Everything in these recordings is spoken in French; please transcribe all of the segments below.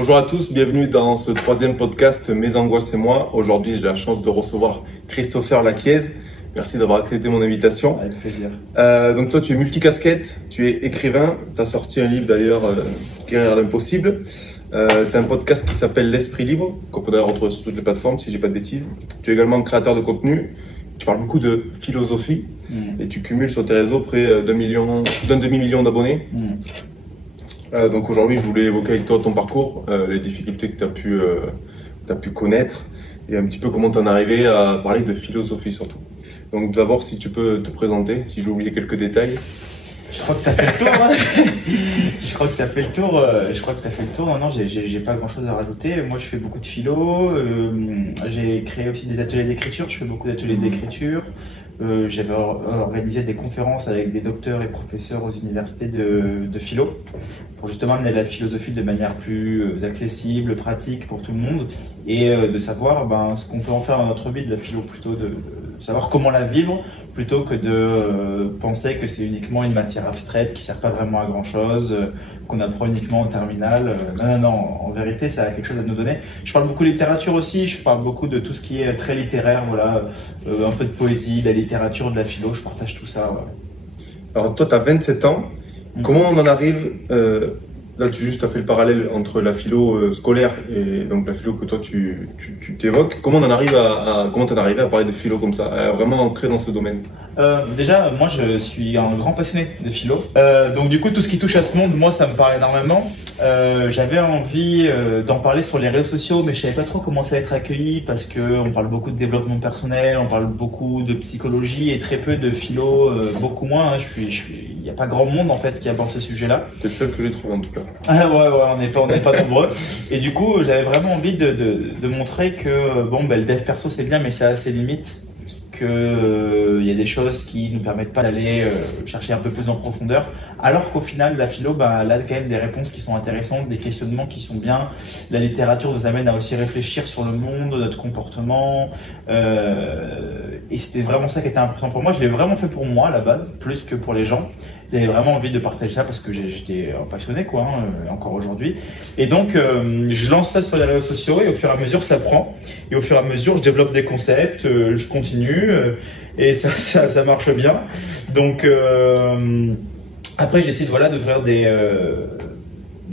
Bonjour à tous, bienvenue dans ce troisième podcast Mes angoisses et moi. Aujourd'hui, j'ai la chance de recevoir Christopher Laquiez. Merci d'avoir accepté mon invitation. Avec plaisir. Donc toi, tu es multicasquette, tu es écrivain. Tu as sorti un livre d'ailleurs, Guérir l'impossible. Tu as un podcast qui s'appelle L'Esprit Libre, qu'on peut d'ailleurs retrouver sur toutes les plateformes si je dis pas de bêtises. Tu es également créateur de contenu. Tu parles beaucoup de philosophie et tu cumules sur tes réseaux près d'un demi-million d'abonnés. Donc aujourd'hui, je voulais évoquer avec toi ton parcours, les difficultés que tu as pu connaître et un petit peu comment tu en es arrivé à parler de philosophie surtout. Donc d'abord, si tu peux te présenter, si j'ai oublié quelques détails. Je crois que tu as fait le tour. Hein. Je crois que tu as fait le tour. Non, j'ai pas grand chose à rajouter. Moi, je fais beaucoup de philo. J'ai créé aussi des ateliers d'écriture. Je fais beaucoup d'ateliers d'écriture. J'avais organisé des conférences avec des docteurs et professeurs aux universités de philo pour justement amener la philosophie de manière plus accessible, pratique pour tout le monde et de savoir ce qu'on peut en faire dans notre vie de la philo, plutôt de savoir comment la vivre plutôt que de penser que c'est uniquement une matière abstraite qui ne sert pas vraiment à grand chose, qu'on apprend uniquement en terminale. Non, en vérité ça a quelque chose à nous donner. Je parle beaucoup de littérature aussi, je parle beaucoup de tout ce qui est très littéraire, voilà, un peu de poésie, de la littérature, de la philo, je partage tout ça. Ouais. Alors toi tu as 27 ans, comment on en arrive, là tu as fait le parallèle entre la philo scolaire et donc la philo que toi tu t'évoques, comment t'en arrives à parler de philo comme ça, à vraiment entrer dans ce domaine? Déjà, moi je suis un grand passionné de philo, donc du coup tout ce qui touche à ce monde, moi ça me parle énormément. J'avais envie d'en parler sur les réseaux sociaux, mais je savais pas trop comment ça allait être accueilli parce qu'on parle beaucoup de développement personnel, on parle beaucoup de psychologie et très peu de philo, beaucoup moins. Il n'y a pas grand monde en fait qui aborde ce sujet-là. C'est le seul que j'ai trouvé en tout cas. Ouais, on n'est pas nombreux. Et du coup, j'avais vraiment envie de montrer que le dev perso c'est bien, mais ça a ses limites. Qu'il y a des choses qui nous permettent pas d'aller chercher un peu plus en profondeur, alors qu'au final la philo elle a quand même des réponses qui sont intéressantes, des questionnements qui sont bien. La littérature nous amène à aussi réfléchir sur le monde, notre comportement, et c'était vraiment ça qui était important pour moi. Je l'ai vraiment fait pour moi à la base, plus que pour les gens. J'avais vraiment envie de partager ça parce que j'étais passionné encore aujourd'hui. Et donc je lance ça sur les réseaux sociaux et au fur et à mesure ça prend. Et au fur et à mesure je développe des concepts, je continue et ça marche bien. Donc après j'essaie d'ouvrir des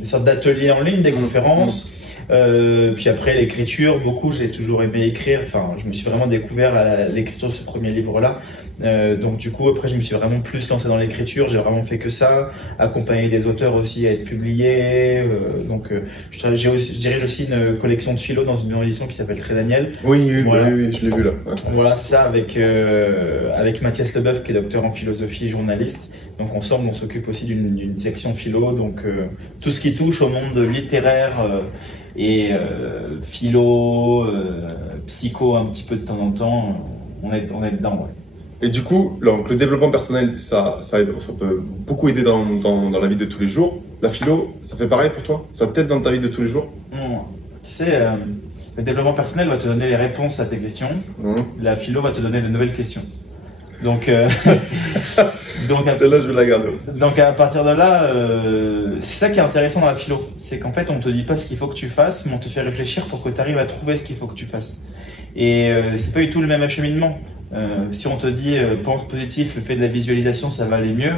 sortes d'ateliers en ligne, des conférences. Puis après l'écriture, j'ai toujours aimé écrire. Enfin, je me suis vraiment découvert à l'écriture de ce premier livre-là. Donc du coup, après, je me suis vraiment plus lancé dans l'écriture. J'ai vraiment fait que ça, accompagner des auteurs aussi à être publiés. Je dirige aussi une collection de philo dans une maison d'édition qui s'appelle Très Daniel. Oui, je l'ai vu là. Ouais. Voilà, c'est ça, avec Mathias Leboeuf qui est docteur en philosophie et journaliste. Donc ensemble, on s'occupe aussi d'une section philo. Donc tout ce qui touche au monde littéraire et philo, psycho un petit peu de temps en temps, on est dedans. Ouais. Et du coup, le développement personnel, ça peut beaucoup aider dans la vie de tous les jours. La philo, ça fait pareil pour toi? Ça t'aide dans ta vie de tous les jours? Tu sais, le développement personnel va te donner les réponses à tes questions. La philo va te donner de nouvelles questions. Donc celle-là, je vais la garder aussi. Donc à partir de là, c'est ça qui est intéressant dans la philo. C'est qu'en fait, on te dit pas ce qu'il faut que tu fasses, mais on te fait réfléchir pour que tu arrives à trouver ce qu'il faut que tu fasses. Et c'est pas du tout le même acheminement. Si on te dit pense positif, le fait de la visualisation, ça va aller mieux.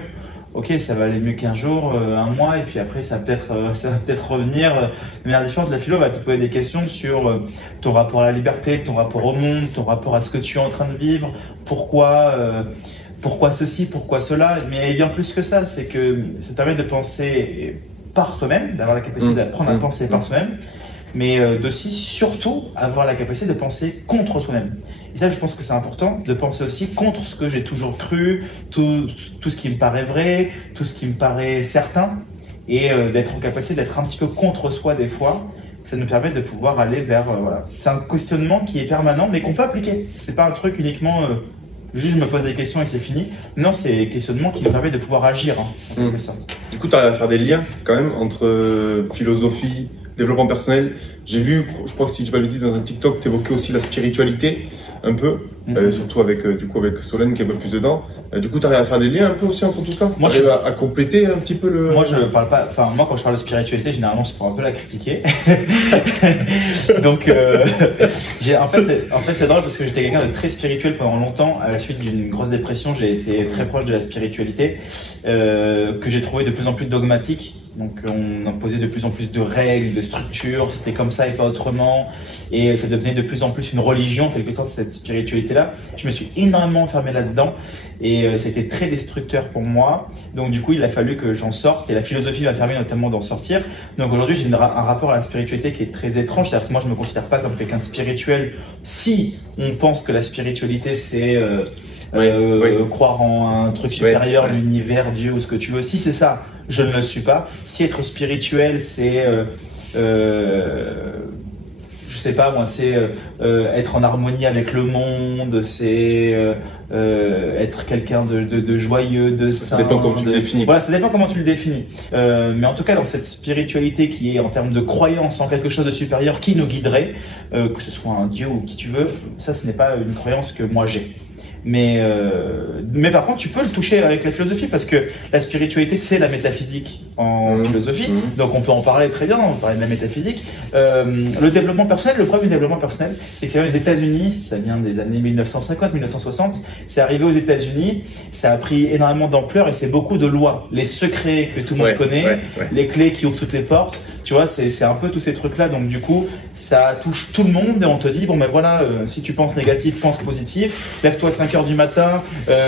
Ok, ça va aller mieux qu'un jour, un mois, et puis après ça va peut-être revenir de manière différente. La philo va te poser des questions sur ton rapport à la liberté, ton rapport au monde, ton rapport à ce que tu es en train de vivre, pourquoi ceci, pourquoi cela. Mais il y a bien plus que ça, c'est que ça te permet de penser par toi-même, d'avoir la capacité d'apprendre à penser par soi-même, mais d'aussi surtout avoir la capacité de penser contre soi-même. Et ça, je pense que c'est important de penser aussi contre ce que j'ai toujours cru, tout ce qui me paraît vrai, tout ce qui me paraît certain, et d'être en capacité d'être un petit peu contre soi des fois. Ça nous permet de pouvoir aller vers c'est un questionnement qui est permanent, mais qu'on peut appliquer. C'est pas un truc uniquement juste je me pose des questions et c'est fini. Non, c'est des questionnements qui nous permettent de pouvoir agir. Ça. Du coup, tu arrives à faire des liens quand même entre philosophie, développement personnel. J'ai vu, je crois que si je ne dis dans un TikTok, tu évoquais aussi la spiritualité un peu, surtout avec Solène qui est un peu plus dedans. Du coup, tu arrives à faire des liens un peu aussi entre tout ça. Moi, tu arrives à compléter un petit peu le. Moi, je parle pas. Enfin, moi, quand je parle de spiritualité, généralement, c'est pour un peu la critiquer. Donc, en fait, c'est drôle parce que j'étais quelqu'un de très spirituel pendant longtemps. À la suite d'une grosse dépression, j'ai été très proche de la spiritualité, que j'ai trouvé de plus en plus dogmatique. Donc on imposait de plus en plus de règles, de structures, c'était comme ça et pas autrement. Et ça devenait de plus en plus une religion, en quelque sorte, cette spiritualité-là. Je me suis énormément enfermé là-dedans et ça a été très destructeur pour moi. Donc du coup, il a fallu que j'en sorte et la philosophie m'a permis notamment d'en sortir. Donc aujourd'hui, j'ai un rapport à la spiritualité qui est très étrange. C'est-à-dire que moi, je me considère pas comme quelqu'un de spirituel. Si on pense que la spiritualité, c'est croire en un truc supérieur, l'univers, Dieu ou ce que tu veux. Si c'est ça, je ne le suis pas. Si être spirituel, c'est je sais pas moi, c'est être en harmonie avec le monde, c'est être quelqu'un de joyeux, de saint. Ça dépend comment tu le définis. Voilà, ça dépend comment tu le définis. Mais en tout cas, dans cette spiritualité qui est en termes de croyance en quelque chose de supérieur qui nous guiderait, que ce soit un dieu ou qui tu veux, ça, ce n'est pas une croyance que moi j'ai. Mais par contre, tu peux le toucher avec la philosophie parce que la spiritualité, c'est la métaphysique en philosophie. Donc, on peut en parler très bien, on peut parler de la métaphysique. Le développement personnel, le problème du développement personnel, c'est que ça vient des États-Unis, ça vient des années 1950, 1960. C'est arrivé aux États-Unis, ça a pris énormément d'ampleur et c'est beaucoup de lois. Les secrets que tout le monde connaît, les clés qui ouvrent toutes les portes. Tu vois, c'est un peu tous ces trucs-là. Donc, du coup, ça touche tout le monde et on te dit, bon, ben voilà, si tu penses négatif, pense positif. Lève-toi à 5 heures du matin,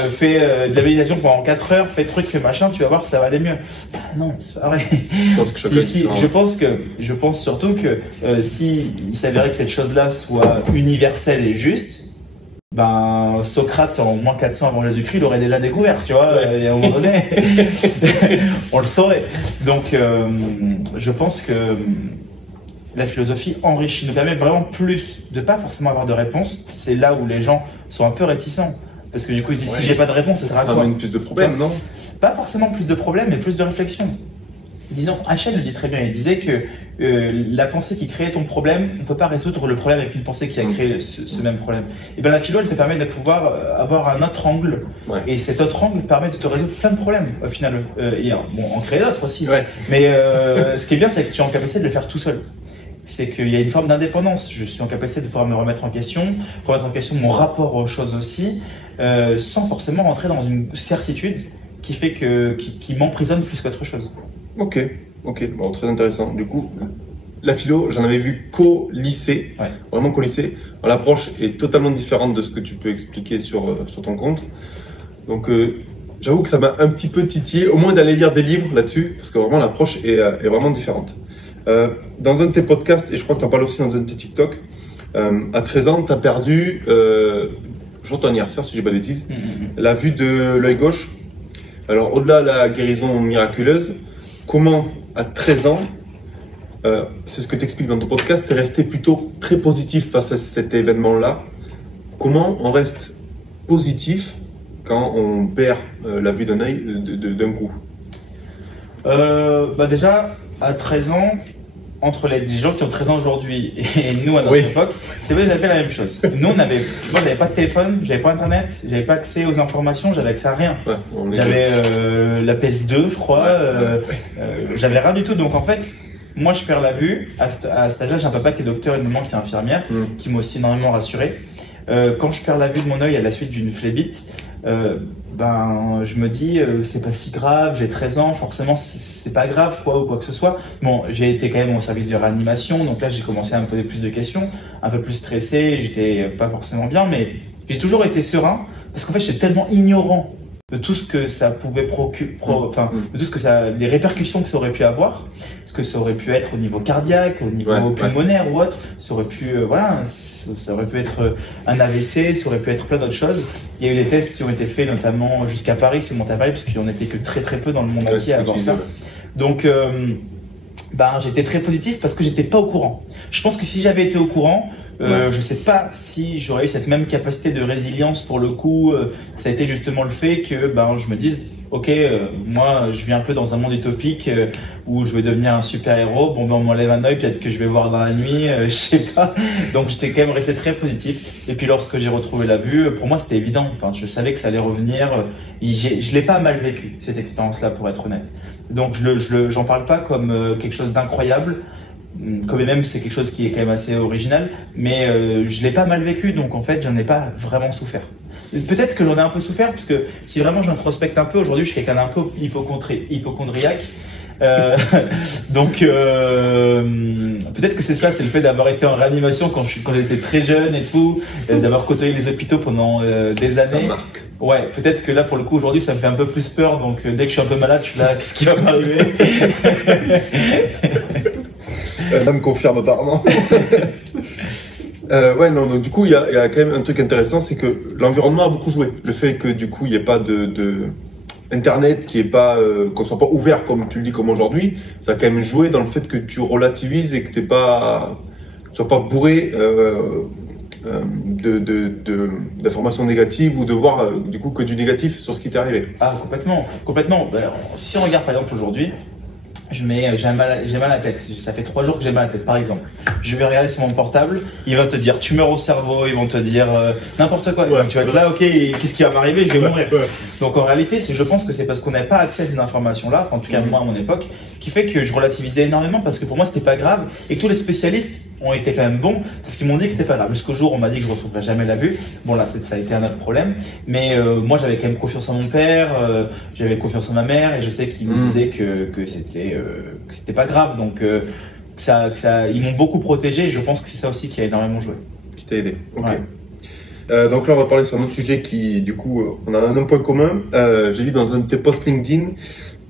fais de la méditation pendant 4 heures, fais truc, fais machin, tu vas voir, ça va aller mieux. Bah, non, c'est pas vrai. Je pense surtout que si il s'avérait que cette chose-là soit universelle et juste, ben, Socrate, en moins 400 avant Jésus-Christ, il l'aurait déjà découvert, tu vois, et à un moment donné, on le saurait. Donc, je pense que la philosophie enrichit, nous permet vraiment plus de pas forcément avoir de réponse. C'est là où les gens sont un peu réticents. Parce que du coup, ils se disent, si j'ai pas de réponse, ça sert à quoi? Ça amène plus de problèmes, non? Pas forcément plus de problèmes, mais plus de réflexion. Disons, Hachel le dit très bien, il disait que la pensée qui crée ton problème, on ne peut pas résoudre le problème avec une pensée qui a créé ce même problème. Et bien la philo, elle te permet de pouvoir avoir un autre angle, et cet autre angle permet de te résoudre plein de problèmes au final. Et bon, en créer d'autres aussi. Mais ce qui est bien, c'est que tu es en capacité de le faire tout seul. C'est qu'il y a une forme d'indépendance. Je suis en capacité de pouvoir me remettre en question mon rapport aux choses aussi, sans forcément rentrer dans une certitude qui fait qui m'emprisonne plus qu'autre chose. Ok, bon, très intéressant. Du coup, la philo, j'en avais vu qu'au lycée, vraiment qu'au lycée. L'approche est totalement différente de ce que tu peux expliquer sur ton compte. Donc, j'avoue que ça m'a un petit peu titillé, au moins d'aller lire des livres là-dessus, parce que vraiment l'approche est vraiment différente. Dans un de tes podcasts, et je crois que tu en parles aussi dans un de tes TikTok, à 13 ans, tu as perdu, jour de ton anniversaire, si j'ai pas de bêtises, la vue de l'œil gauche. Alors, au-delà de la guérison miraculeuse, comment, à 13 ans, c'est ce que tu expliques dans ton podcast, tu es resté plutôt très positif face à cet événement-là. Comment on reste positif quand on perd la vue d'un œil d'un coup? Déjà, à 13 ans, entre les gens qui ont 13 ans aujourd'hui et nous à notre époque, c'est vrai que j'avais fait la même chose. Moi, j'avais pas de téléphone, j'avais pas internet, j'avais pas accès aux informations, j'avais accès à rien. J'avais la PS2, je crois, j'avais rien du tout. Donc en fait, moi je perds la vue. À cet âge-là, j'ai un papa qui est docteur et une maman qui est infirmière, qui m'a aussi énormément rassuré. Quand je perds la vue de mon œil à la suite d'une phlébite, je me dis c'est pas si grave, j'ai 13 ans, forcément c'est pas grave ou quoi que ce soit. Bon, j'ai été quand même au service de réanimation, donc là j'ai commencé à me poser plus de questions, un peu plus stressé, j'étais pas forcément bien, mais j'ai toujours été serein parce qu'en fait j'étais tellement ignorant de tout ce que ça pouvait de tout ce que les répercussions que ça aurait pu avoir, ce que ça aurait pu être au niveau cardiaque, au niveau pulmonaire ou autre, ça aurait pu, ça aurait pu être un AVC, ça aurait pu être plein d'autres choses. Il y a eu des tests qui ont été faits, notamment jusqu'à Paris, c'est monté à Paris, parce qu'il n'y en était que très très peu dans le monde entier à avoir ça. Donc, j'étais très positif parce que j'étais pas au courant. Je pense que si j'avais été au courant, je sais pas si j'aurais eu cette même capacité de résilience pour le coup. Ça a été justement le fait que je me dise ok, moi je vis un peu dans un monde utopique où je vais devenir un super héros. Bon, ben on m'enlève un œil, peut-être que je vais voir dans la nuit, je sais pas. Donc j'étais quand même resté très positif. Et puis lorsque j'ai retrouvé la vue, pour moi c'était évident. Enfin, je savais que ça allait revenir. Je l'ai pas mal vécu cette expérience-là, pour être honnête. Donc j'en parle pas comme quelque chose d'incroyable. Quand même, c'est quelque chose qui est quand même assez original, mais je l'ai pas mal vécu, donc en fait, j'en ai pas vraiment souffert. Peut-être que j'en ai un peu souffert, parce que si vraiment j'introspecte un peu, aujourd'hui, je suis quelqu'un d'un peu hypochondriaque. Donc peut-être que c'est ça, c'est le fait d'avoir été en réanimation quand j'étais très jeune et tout, d'avoir côtoyé les hôpitaux pendant des années. Ça marque. Ouais, peut-être que là pour le coup aujourd'hui ça me fait un peu plus peur, donc dès que je suis un peu malade, je suis là, qu'est-ce qui va m'arriver? Là me confirme apparemment. Ouais, non, donc du coup, il y a quand même un truc intéressant, c'est que l'environnement a beaucoup joué. Le fait que du coup, il n'y ait pas de Internet, qu'on soit pas ouvert comme tu le dis comme aujourd'hui, ça a quand même joué dans le fait que tu relativises et que tu sois pas bourré d'informations négatives ou de voir du coup que du négatif sur ce qui t'est arrivé. Ah, complètement, complètement. Ben, si on regarde par exemple aujourd'hui, j'ai mal à la tête. Ça fait 3 jours que j'ai mal à la tête, par exemple. Je vais regarder sur mon portable, il va te dire tumeur au cerveau, ils vont te dire n'importe quoi. Ouais, tu vas être là, ok, qu'est-ce qui va m'arriver? Je vais mourir. Ouais. Donc en réalité, je pense que c'est parce qu'on n'avait pas accès à ces informations-là, enfin en tout cas moi à mon époque, qui fait que je relativisais énormément parce que pour moi c'était pas grave et que tous les spécialistes ont été quand même bons parce qu'ils m'ont dit que c'était pas grave. Jusqu'au jour où on m'a dit que je retrouverais jamais la vue. Bon là, ça a été un autre problème. Mais moi j'avais quand même confiance en mon père, j'avais confiance en ma mère et je sais qu'ils me disaient que c'était pas grave. Donc ils m'ont beaucoup protégé et je pense que c'est ça aussi qui a énormément joué. Qui t'a aidé. Ok. Ouais. Donc là, on va parler sur un autre sujet qui, du coup, on a un point commun. J'ai lu dans un de tes posts LinkedIn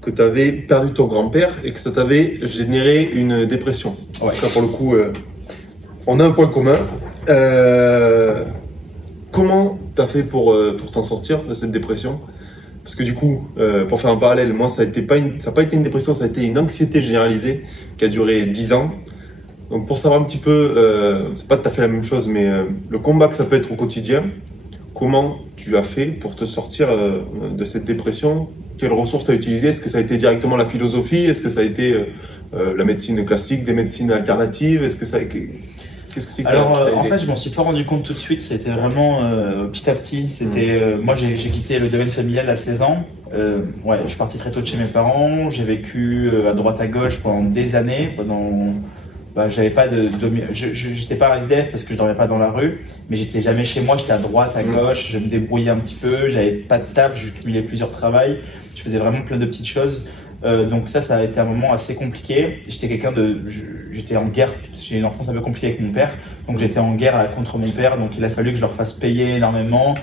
que tu avais perdu ton grand-père et que ça t'avait généré une dépression. Ouais. Ça, pour le coup, on a un point commun. Comment tu as fait pour t'en sortir de cette dépression? Parce que du coup, pour faire un parallèle, moi, ça n'a pas été une dépression, ça a été une anxiété généralisée qui a duré 10 ans. Donc pour savoir un petit peu, c'est pas tout à fait la même chose, mais le combat que ça peut être au quotidien, comment tu as fait pour te sortir de cette dépression? Quelles ressources tu as utilisées? Est-ce que ça a été directement la philosophie? Est-ce que ça a été la médecine classique, des médecines alternatives? Est-ce que ça a... Qu'est-ce que c'est que Alors qui t'a en aidé? fait je m'en suis pas rendu compte tout de suite, c'était vraiment petit à petit. C'était moi j'ai quitté le domaine familial à 16 ans. Ouais, je suis parti très tôt de chez mes parents, j'ai vécu à droite à gauche pendant des années, j'avais pas j'étais pas SDF parce que je dormais pas dans la rue, mais j'étais jamais chez moi, j'étais à droite, à gauche, je me débrouillais un petit peu, j'avais pas de taf, je cumulais plusieurs travails, je faisais vraiment plein de petites choses. Donc ça a été un moment assez compliqué. J'étais en guerre, j'ai une enfance un peu compliquée avec mon père, donc j'étais en guerre contre mon père, donc il a fallu que je leur fasse payer énormément.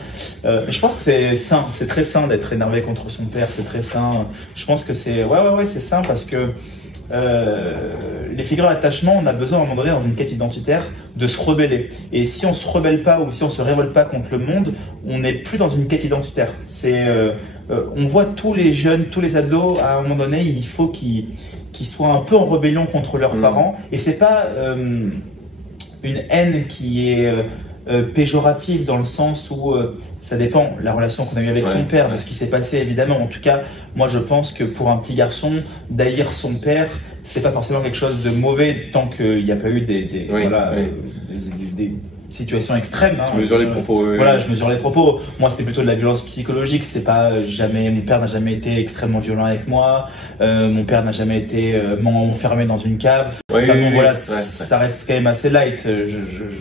Je pense que c'est sain, c'est très sain d'être énervé contre son père, c'est très sain. Je pense que c'est c'est sain parce que les figures d'attachement, on a besoin à un moment donné dans une quête identitaire de se rebeller. Et si on se rebelle pas ou si on se révolte pas contre le monde, on n'est plus dans une quête identitaire. On voit tous les jeunes, tous les ados, à un moment donné, il faut qu'ils soient un peu en rébellion contre leurs parents. Et c'est pas une haine qui est péjorative dans le sens où ça dépend la relation qu'on a eue avec son père, de ce qui s'est passé évidemment. En tout cas, moi je pense que pour un petit garçon, d'haïr son père, c'est pas forcément quelque chose de mauvais tant qu'il n'y a pas eu des situations extrêmes. Hein. Tu mesures les propos. Voilà, je mesure les propos. Moi, c'était plutôt de la violence psychologique. C'était pas mon père n'a jamais été extrêmement violent avec moi. Mon père n'a jamais été m'enfermé dans une cave. Ça reste quand même assez light.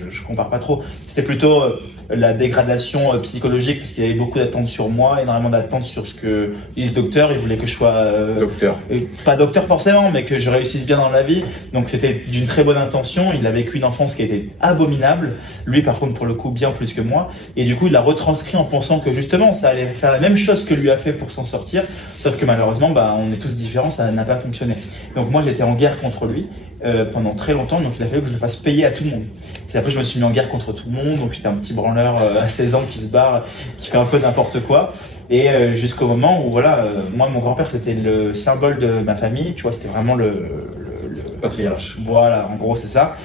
Je compare pas trop. C'était plutôt la dégradation psychologique parce qu'il y avait beaucoup d'attentes sur moi, énormément d'attentes sur ce que le docteur. Il voulait que je sois docteur. Pas docteur forcément, mais que je réussisse bien dans la vie. Donc c'était d'une très bonne intention. Il a vécu une enfance qui a été abominable. Lui, par contre, pour le coup, bien plus que moi. Et du coup, il l'a retranscrit en pensant que justement, ça allait faire la même chose que lui a fait pour s'en sortir. Sauf que malheureusement, on est tous différents, ça n'a pas fonctionné. Donc moi, j'étais en guerre contre lui pendant très longtemps. Donc il a fallu que je le fasse payer à tout le monde. Et après, je me suis mis en guerre contre tout le monde. Donc j'étais un petit branleur à 16 ans qui se barre, qui fait un peu n'importe quoi. Et jusqu'au moment où, moi, mon grand-père, c'était le symbole de ma famille. Tu vois, c'était vraiment le patriarche. Voilà, en gros, c'est ça.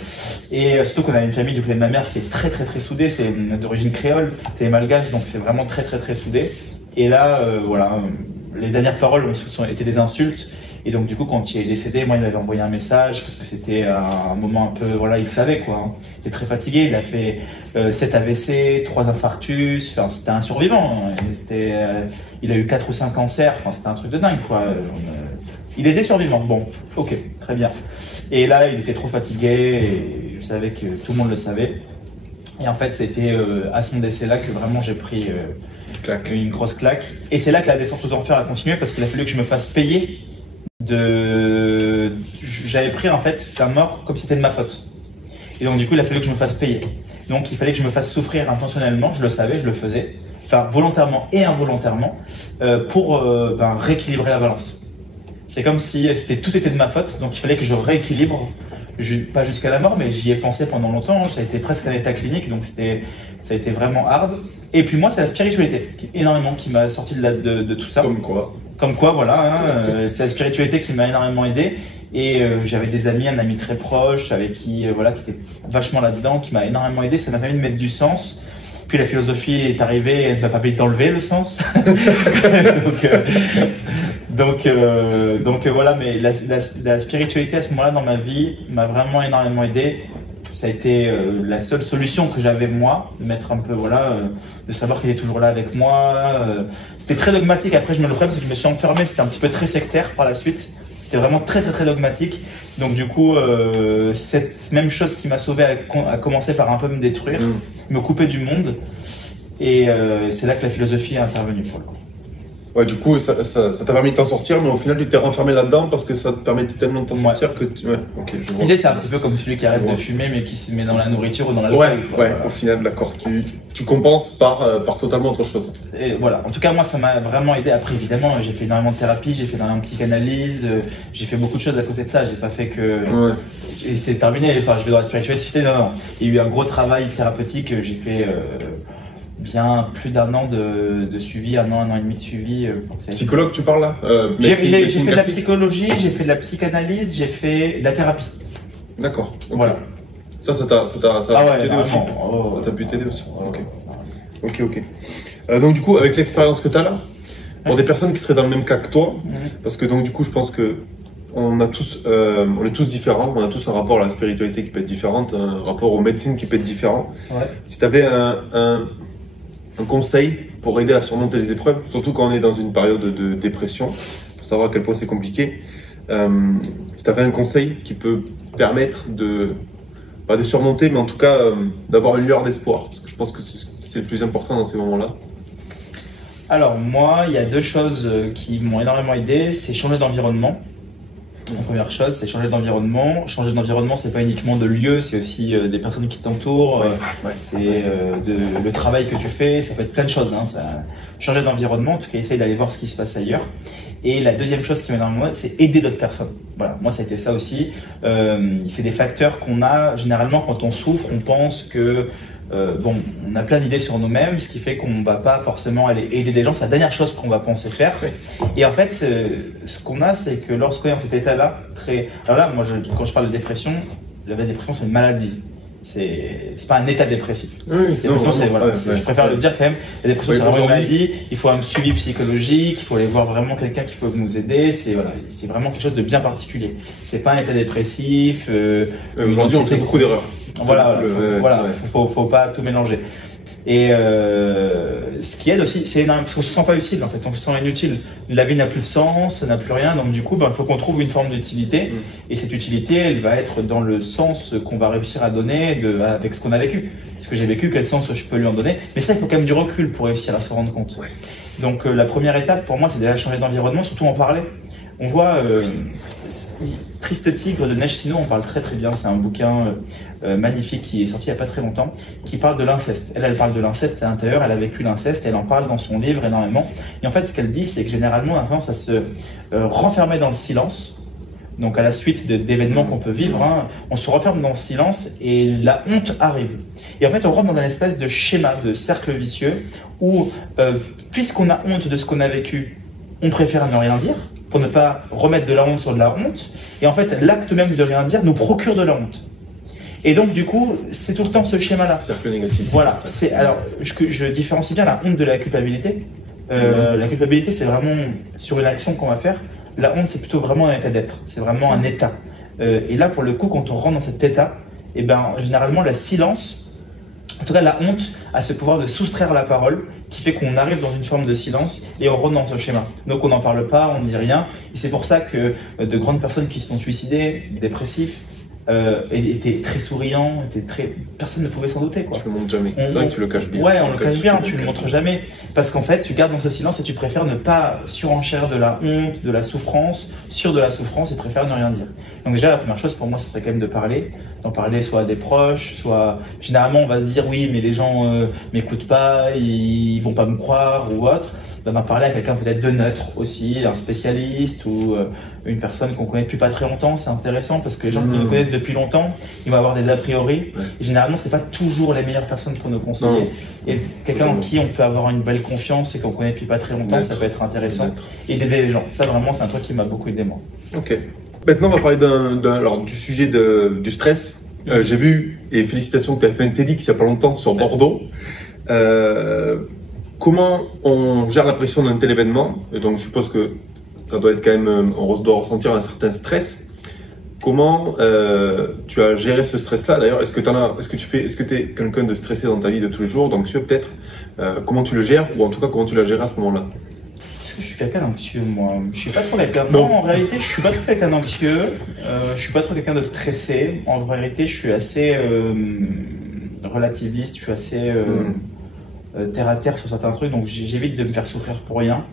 Et surtout qu'on a une famille du côté de ma mère qui est très, très, très soudée. C'est d'origine créole, c'est malgache, donc c'est vraiment très, très, très soudé. Et là, les dernières paroles étaient des insultes. Et donc du coup, quand il est décédé, moi, il m'avait envoyé un message parce que c'était un moment un peu, voilà, il savait quoi. Hein. Il était très fatigué. Il a fait 7 AVC, 3 infarctus. Enfin, c'était un survivant. Hein. Il a eu 4 ou 5 cancers. Enfin, c'était un truc de dingue quoi. Il était survivant. Bon, ok, très bien. Et là, il était trop fatigué. Et je savais que tout le monde le savait. Et en fait, c'était à son décès-là que vraiment j'ai pris une grosse claque. Et c'est là que la descente aux enfers a continué parce qu'il a fallu que je me fasse payer. J'avais pris en fait sa mort comme si c'était de ma faute. Et donc du coup, il a fallu que je me fasse payer. Donc il fallait que je me fasse souffrir intentionnellement. Je le savais, je le faisais, enfin volontairement et involontairement, pour rééquilibrer la balance. C'est comme si tout était de ma faute. Donc il fallait que je rééquilibre. Pas jusqu'à la mort, mais j'y ai pensé pendant longtemps. Ça a été presque un état clinique, donc ça a été vraiment hard. Et puis moi, c'est la spiritualité, énormément, qui m'a sorti de tout ça. Comme quoi, voilà. Hein, c'est la spiritualité qui m'a énormément aidé. Et j'avais des amis, un ami très proche, avec qui était vachement là-dedans, qui m'a énormément aidé. Ça m'a permis de mettre du sens. Puis la philosophie est arrivée, elle m'a permis d'enlever le sens. donc voilà, mais la spiritualité à ce moment-là dans ma vie m'a vraiment énormément aidé. Ça a été la seule solution que j'avais moi, de mettre un peu, de savoir qu'il est toujours là avec moi. C'était très dogmatique. Après, le problème, c'est que je me suis enfermé. C'était un petit peu très sectaire par la suite. C'était vraiment très, très, très dogmatique. Donc, du coup, cette même chose qui m'a sauvé a commencé par un peu me détruire, me couper du monde. Et c'est là que la philosophie est intervenue pour le coup. Ouais, du coup, ça t'a permis de t'en sortir, mais au final, tu t'es renfermé là-dedans parce que ça te permettait tellement de t'en sortir que tu. Ouais, ok, je vois. C'est un petit peu comme celui qui arrête de fumer, mais qui se met dans la nourriture ou dans l'alcool. Ouais, voilà. Au final, d'accord. Tu compenses par totalement autre chose. Et voilà. En tout cas, moi, ça m'a vraiment aidé. Après, évidemment, j'ai fait énormément de thérapie, j'ai fait énormément de psychanalyse, j'ai fait beaucoup de choses à côté de ça. J'ai pas fait que. Ouais. Et c'est terminé. Enfin, je vais dans la spiritualité. Non. Il y a eu un gros travail thérapeutique. J'ai fait. Bien plus d'1 an de suivi, 1 an et demi de suivi. Psychologue, tu parles là J'ai fait de la psychologie, j'ai fait de la psychanalyse, j'ai fait de la thérapie. D'accord. Okay. Voilà. Ça t'a pu t'aider aussi. Ça t'a pu t'aider aussi. Ok. Donc du coup, avec l'expérience que tu as là, pour des personnes qui seraient dans le même cas que toi, parce que donc du coup, je pense que on est tous différents, on a tous un rapport à la spiritualité qui peut être différent, un rapport aux médecines qui peut être différent. Ouais. Si tu avais un conseil pour aider à surmonter les épreuves, surtout quand on est dans une période de dépression, pour savoir à quel point c'est compliqué, si tu avais un conseil qui peut permettre pas de surmonter, mais en tout cas d'avoir une lueur d'espoir, parce que je pense que c'est le plus important dans ces moments-là. Alors moi, il y a 2 choses qui m'ont énormément aidé, c'est changer d'environnement. La première chose, c'est changer d'environnement. Changer d'environnement, c'est pas uniquement de lieu, c'est aussi des personnes qui t'entourent, c'est le travail que tu fais, ça peut être plein de choses. Hein, changer d'environnement, en tout cas, essaye d'aller voir ce qui se passe ailleurs. Et la deuxième chose qui m'a énormément aidé, c'est aider d'autres personnes. Voilà, moi, ça a été ça aussi. C'est des facteurs qu'on a généralement quand on souffre, on pense que on a plein d'idées sur nous-mêmes, ce qui fait qu'on ne va pas forcément aller aider des gens. C'est la dernière chose qu'on va penser faire. Et en fait, ce qu'on a, c'est que lorsqu'on est dans cet état-là, alors là, moi, quand je parle de dépression, la dépression, c'est une maladie. C'est pas un état dépressif. Je préfère le dire quand même. La dépression, c'est vraiment une maladie. Il faut un suivi psychologique. Il faut aller voir vraiment quelqu'un qui peut nous aider. C'est vraiment quelque chose de bien particulier. C'est pas un état dépressif. Aujourd'hui, on fait beaucoup d'erreurs. Faut pas tout mélanger. Et ce qui aide aussi, c'est énorme, parce qu'on se sent pas utile en fait, on se sent inutile. La vie n'a plus de sens, n'a plus rien, donc du coup, il faut qu'on trouve une forme d'utilité. Et cette utilité, elle va être dans le sens qu'on va réussir à donner avec ce qu'on a vécu. Ce que j'ai vécu, quel sens je peux lui en donner. Mais ça, il faut quand même du recul pour réussir à se rendre compte. Donc la première étape pour moi, c'est déjà changer d'environnement, surtout en parler. On voit Triste Tigre de Neige Sino, on parle très très bien, c'est un bouquin magnifique qui est sorti il n'y a pas très longtemps, qui parle de l'inceste. Elle parle de l'inceste à l'intérieur, elle a vécu l'inceste, elle en parle dans son livre énormément. Et en fait, ce qu'elle dit, c'est que généralement, on a tendance à se renfermer dans le silence. Donc à la suite d'événements qu'on peut vivre, on se renferme dans le silence et la honte arrive. Et en fait, on rentre dans une espèce de schéma, de cercle vicieux, où puisqu'on a honte de ce qu'on a vécu, on préfère ne rien dire, pour ne pas remettre de la honte sur de la honte. Et en fait, l'acte même de rien dire nous procure de la honte. Et donc, du coup, c'est tout le temps ce schéma-là. Cercle négatif. Voilà. Alors, je différencie bien la honte de la culpabilité. La culpabilité, c'est vraiment sur une action qu'on va faire. La honte, c'est plutôt vraiment un état d'être. C'est vraiment un état. Et là, pour le coup, quand on rentre dans cet état, et ben, généralement, le silence, en tout cas, la honte a ce pouvoir de soustraire la parole qui fait qu'on arrive dans une forme de silence et on rentre dans ce schéma. Donc, on n'en parle pas, on ne dit rien. Et c'est pour ça que de grandes personnes qui se sont suicidées, dépressifs, était très souriant, personne ne pouvait s'en douter, quoi. Tu le montres jamais. C'est vrai que tu le caches bien. Ouais, on le cache bien, tu le montres jamais. Parce qu'en fait, tu gardes dans ce silence et tu préfères ne pas surenchérir de la honte, de la souffrance, sur de la souffrance et préfères ne rien dire. Donc déjà, la première chose pour moi, ce serait quand même d'en parler soit à des proches, soit... Généralement, on va se dire, oui, mais les gens m'écoutent pas, ils vont pas me croire ou autre. D'en parler à quelqu'un peut-être de neutre aussi, un spécialiste ou une personne qu'on connaît depuis pas très longtemps, c'est intéressant parce que les gens qui nous connaissent depuis longtemps, ils vont avoir des a priori. Ouais. Et généralement, c'est pas toujours les meilleures personnes pour nous conseiller. Non. Et quelqu'un en qui on peut avoir une belle confiance et qu'on connaît depuis pas très longtemps, ça peut être intéressant. Et d'aider les gens. Ça, vraiment, c'est un truc qui m'a beaucoup aidé, moi. Ok. Maintenant, on va parler du sujet du stress. J'ai vu, et félicitations que tu as fait un TEDx il n'y a pas longtemps sur Bordeaux. Comment on gère la pression d'un tel événement? Et donc, je suppose que ça doit être quand même, on doit ressentir un certain stress. Comment tu as géré ce stress-là? D'ailleurs, est-ce que tu es quelqu'un de stressé dans ta vie de tous les jours, d'anxieux peut-être? Comment tu le gères, ou en tout cas, comment tu l'as géré à ce moment-là? Est-ce que je suis quelqu'un d'anxieux, moi? Je suis pas trop quelqu'un. Non, en réalité, je suis pas trop quelqu'un d'anxieux. Je suis pas trop quelqu'un de stressé. En réalité, je suis assez relativiste. Je suis assez terre à terre sur certains trucs, donc j'évite de me faire souffrir pour rien.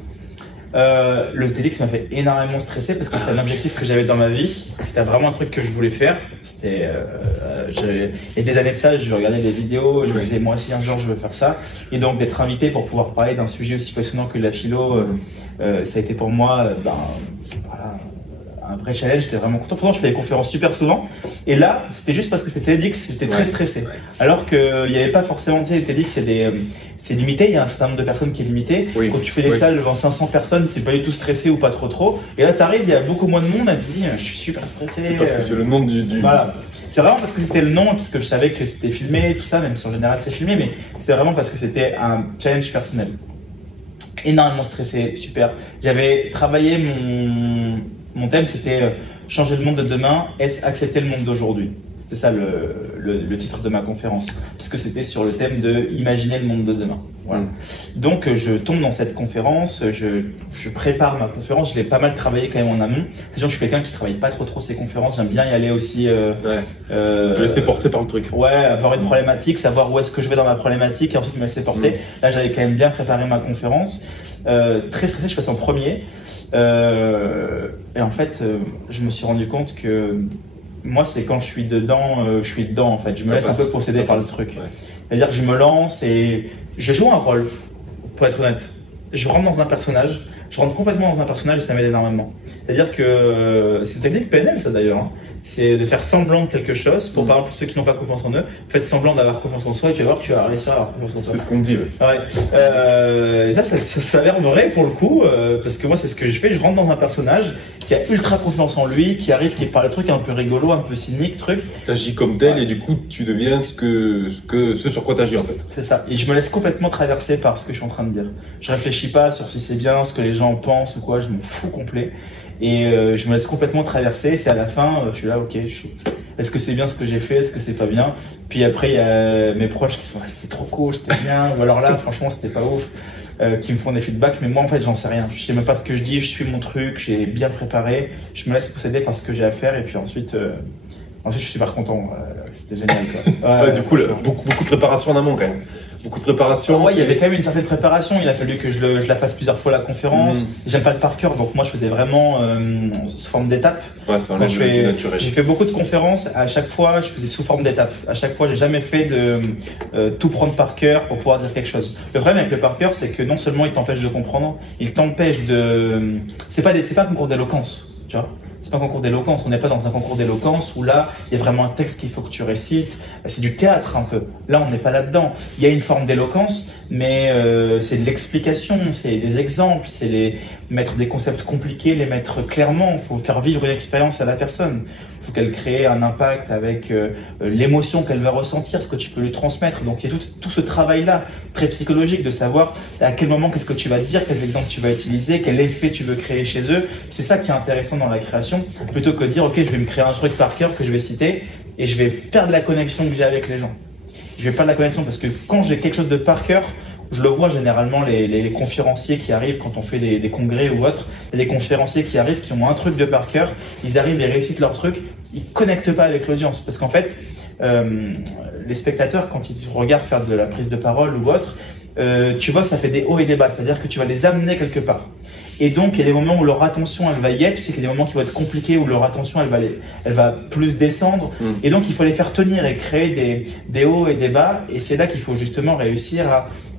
Le TEDx m'a fait énormément stresser parce que c'était un objectif que j'avais dans ma vie. C'était vraiment un truc que je voulais faire. Il y a des années de ça, je regardais des vidéos, je me disais moi aussi un jour je veux faire ça. Et donc d'être invité pour pouvoir parler d'un sujet aussi passionnant que la philo, ça a été pour moi voilà, un vrai challenge. J'étais vraiment content. Pourtant je fais des conférences super souvent. Et là, c'était juste parce que c'était TEDx, j'étais très stressé. Alors qu'il n'y avait pas forcément, tu sais, TEDx, c'est limité, il y a un certain nombre de personnes qui est limité. Oui. Quand tu fais des salles devant 500 personnes, tu n'es pas du tout stressé ou pas trop. Et là, tu arrives, il y a beaucoup moins de monde, et tu te dis, je suis super stressé. C'est parce que c'est le nom du... Voilà. C'est vraiment parce que c'était le nom, parce que je savais que c'était filmé, tout ça, même si en général c'est filmé, mais c'était vraiment parce que c'était un challenge personnel. Énormément stressé, super. J'avais travaillé mon thème, c'était changer le monde de demain, est-ce accepter le monde d'aujourd'hui? C'était ça le titre de ma conférence, parce que c'était sur le thème de imaginer le monde de demain. Voilà. Donc je tombe dans cette conférence, je prépare ma conférence, je l'ai pas mal travaillé quand même en amont. Je suis quelqu'un qui travaille pas trop ses conférences, j'aime bien y aller aussi. Te laisser porter par le truc. Ouais, avoir une problématique, savoir où est-ce que je vais dans ma problématique et ensuite me laisser porter. Là j'avais quand même bien préparé ma conférence. Très stressé, je passe en premier. Et en fait, je me suis rendu compte que moi, c'est quand je suis dedans en fait. Je me laisse un peu posséder par le truc. Ouais. C'est-à-dire que je me lance et je joue un rôle, pour être honnête. Je rentre dans un personnage, je rentre complètement dans un personnage et ça m'aide énormément. C'est-à-dire que c'est une technique PNL, ça d'ailleurs. Hein. C'est de faire semblant de quelque chose. Pour par exemple ceux qui n'ont pas confiance en eux, faites semblant d'avoir confiance en soi et tu vas voir que tu vas réussir à avoir confiance en soi. C'est ce qu'on dit. Ouais. Et ça a l'air vrai pour le coup, parce que moi c'est ce que je fais. Je rentre dans un personnage qui a ultra confiance en lui, qui parle de trucs un peu rigolo, un peu cynique, truc. T'agis comme tel et du coup tu deviens ce sur quoi t'agis en fait. C'est ça. Et je me laisse complètement traverser par ce que je suis en train de dire. Je réfléchis pas sur si c'est bien, ce que les gens pensent ou quoi. Je m'en fous complet. Et je me laisse complètement traverser. C'est à la fin, je suis là, ok. Est-ce que c'est bien ce que j'ai fait? Est-ce que c'est pas bien? Puis après, il y a mes proches qui sont là, c'était trop cool, c'était bien. Ou alors là, franchement, c'était pas ouf. Qui me font des feedbacks. Mais moi, en fait, j'en sais rien. Je sais même pas ce que je dis. Je suis mon truc. J'ai bien préparé. Je me laisse posséder par ce que j'ai à faire. Et puis ensuite, je suis super content. C'était génial, quoi. Ouais, du coup, beaucoup de préparation en amont quand même. Beaucoup de préparation. Ouais, il y avait quand même une certaine préparation. Il a fallu que je la fasse plusieurs fois la conférence. J'aime pas le par cœur, donc moi je faisais vraiment sous forme d'étapes. Ouais, c'est un naturel. J'ai fait beaucoup de conférences. À chaque fois, je faisais sous forme d'étapes. À chaque fois, j'ai jamais fait de tout prendre par cœur pour pouvoir dire quelque chose. Le problème avec le par cœur, c'est que non seulement il t'empêche de comprendre, il t'empêche de. C'est pas un concours d'éloquence, tu vois. C'est pas un concours d'éloquence, on n'est pas dans un concours d'éloquence où là, il y a vraiment un texte qu'il faut que tu récites. C'est du théâtre un peu. Là, on n'est pas là-dedans. Il y a une forme d'éloquence, mais c'est de l'explication, c'est des exemples, c'est mettre des concepts compliqués, les mettre clairement. Il faut faire vivre une expérience à la personne. Il faut qu'elle crée un impact avec l'émotion qu'elle va ressentir, ce que tu peux lui transmettre. Donc il y a tout ce travail-là, très psychologique, de savoir à quel moment qu'est-ce que tu vas dire, quels exemples tu vas utiliser, quel effet tu veux créer chez eux. C'est ça qui est intéressant dans la création, plutôt que de dire ok, je vais me créer un truc par cœur que je vais citer et je vais perdre la connexion que j'ai avec les gens. Je vais perdre la connexion parce que quand j'ai quelque chose de par cœur, je le vois généralement, les conférenciers qui arrivent quand on fait des congrès ou autre, les conférenciers qui arrivent, qui ont un truc de par cœur, ils arrivent, ils réussissent leur truc, ils connectent pas avec l'audience. Parce qu'en fait, les spectateurs, quand ils regardent faire de la prise de parole ou autre, tu vois, ça fait des hauts et des bas, c'est-à-dire que tu vas les amener quelque part. Et donc, il y a des moments où leur attention, elle va y être. Tu sais qu'il y a des moments qui vont être compliqués, où leur attention, elle va plus descendre. Et donc, il faut les faire tenir et créer des hauts et des bas. Et c'est là qu'il faut justement réussir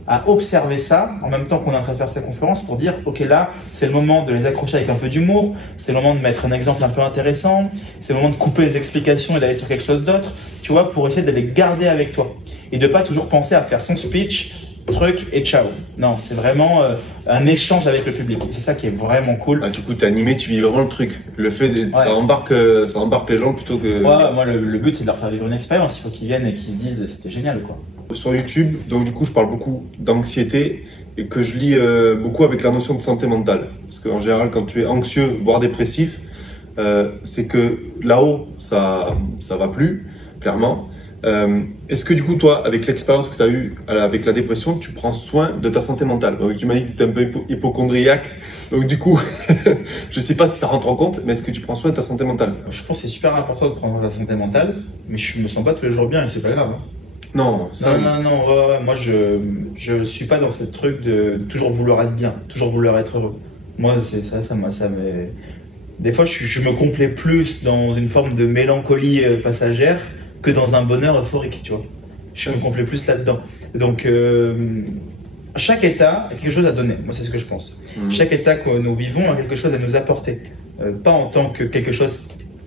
à observer ça, en même temps qu'on est en train de faire cette conférence, pour dire, ok, là, c'est le moment de les accrocher avec un peu d'humour, c'est le moment de mettre un exemple un peu intéressant, c'est le moment de couper les explications et d'aller sur quelque chose d'autre, tu vois, pour essayer de les garder avec toi. Et de pas toujours penser à faire son speech, truc et ciao. Non, c'est vraiment un échange avec le public. C'est ça qui est vraiment cool. Ah, du coup, t'es animé, tu vis vraiment le truc. Le fait, ça embarque les gens plutôt que. Ouais, moi, le but, c'est de leur faire vivre une expérience. Il faut qu'ils viennent et qu'ils disent c'était génial, quoi. Sur YouTube, donc du coup, je parle beaucoup d'anxiété et que je lis beaucoup avec la notion de santé mentale. Parce qu'en général, quand tu es anxieux, voire dépressif, c'est que là-haut, ça va plus, clairement. Est-ce que du coup, toi, avec l'expérience que tu as eue avec la dépression, tu prends soin de ta santé mentale? Donc, tu m'as dit que tu étais un peu hypochondriaque. Donc, du coup, je sais pas si ça rentre en compte, mais est-ce que tu prends soin de ta santé mentale? Je pense que c'est super important de prendre soin de sa santé mentale, mais je me sens pas tous les jours bien et c'est pas grave. Hein. Non, ça. Non, ouais, moi je suis pas dans ce truc de toujours vouloir être bien, toujours vouloir être heureux. Moi, c'est ça me. Des fois, je me complais plus dans une forme de mélancolie passagère que dans un bonheur euphorique, tu vois. Je me complais plus là-dedans. Donc, chaque état a quelque chose à donner. Moi, c'est ce que je pense. Chaque état que nous vivons a quelque chose à nous apporter. Pas en tant que quelque chose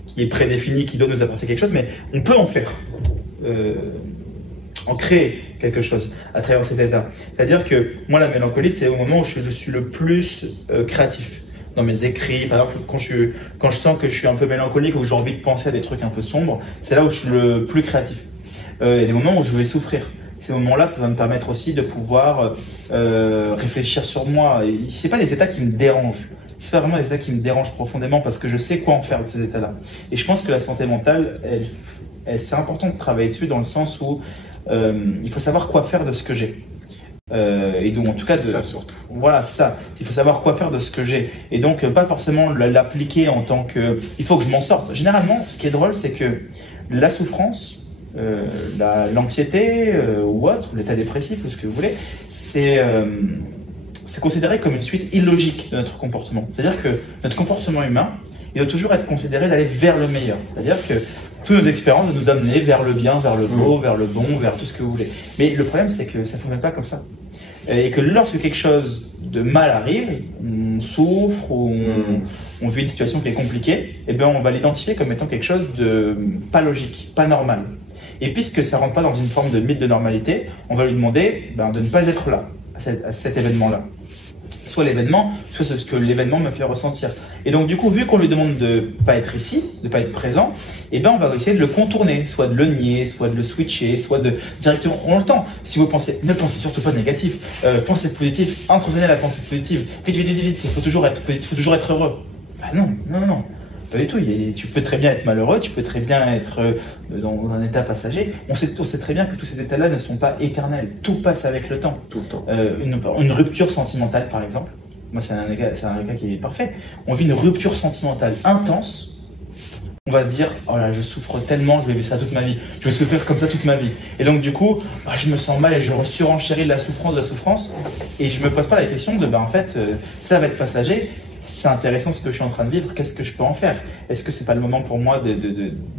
qui est prédéfini, qui doit nous apporter quelque chose, mais on peut en faire. En créer quelque chose à travers cet état. C'est-à-dire que moi, la mélancolie, c'est au moment où je suis le plus créatif. Dans mes écrits, par exemple, quand je sens que je suis un peu mélancolique ou que j'ai envie de penser à des trucs un peu sombres, c'est là où je suis le plus créatif. Il y a des moments où je vais souffrir. Ces moments-là, ça va me permettre aussi de pouvoir réfléchir sur moi. C'est pas des états qui me dérangent. C'est pas vraiment des états qui me dérangent profondément parce que je sais quoi en faire de ces états-là. Et je pense que la santé mentale, c'est important de travailler dessus dans le sens où il faut savoir quoi faire de ce que j'ai. Et donc en tout cas, ça surtout. Voilà, c'est ça. Il faut savoir quoi faire de ce que j'ai. Et donc pas forcément l'appliquer en tant que. Il faut que je m'en sorte. Généralement, ce qui est drôle, c'est que la souffrance, l'anxiété ou autre, l'état dépressif ou ce que vous voulez, c'est considéré comme une suite illogique de notre comportement. C'est-à-dire que notre comportement humain, il doit toujours être considéré d'aller vers le meilleur. C'est-à-dire que toutes nos expériences doivent nous amener vers le bien, vers le beau, vers le bon, vers tout ce que vous voulez. Mais le problème, c'est que ça ne fonctionne pas comme ça. Et que lorsque quelque chose de mal arrive, on souffre ou on vit une situation qui est compliquée, eh bien on va l'identifier comme étant quelque chose de pas logique, pas normal. Et puisque ça ne rentre pas dans une forme de mythe de normalité, on va lui demander de ne pas être là, à cet événement-là. Soit l'événement, soit ce que l'événement me fait ressentir. Et donc du coup, vu qu'on lui demande de ne pas être ici, de ne pas être présent, eh ben on va essayer de le contourner, soit de le nier, soit de le switcher, soit de directement. On l'entend. Si vous pensez, ne pensez surtout pas négatif, pensez positif, entretenez la pensée positive. Vite, il faut toujours être positif, il faut toujours être heureux. Bah non. Pas du tout. Tu peux très bien être malheureux, tu peux très bien être dans un état passager. On sait très bien que tous ces états-là ne sont pas éternels. Tout passe avec le temps. Tout le temps. Une rupture sentimentale, par exemple. Moi, c'est un cas qui est parfait. On vit une rupture sentimentale intense. On va se dire, oh là, je souffre tellement, je vais vivre ça toute ma vie. Je vais souffrir comme ça toute ma vie. Et donc, du coup, je me sens mal et je surenchéris de la souffrance. Et je me pose pas la question de, en fait, ça va être passager. C'est intéressant ce que je suis en train de vivre, qu'est-ce que je peux en faire? Est-ce que c'est pas le moment pour moi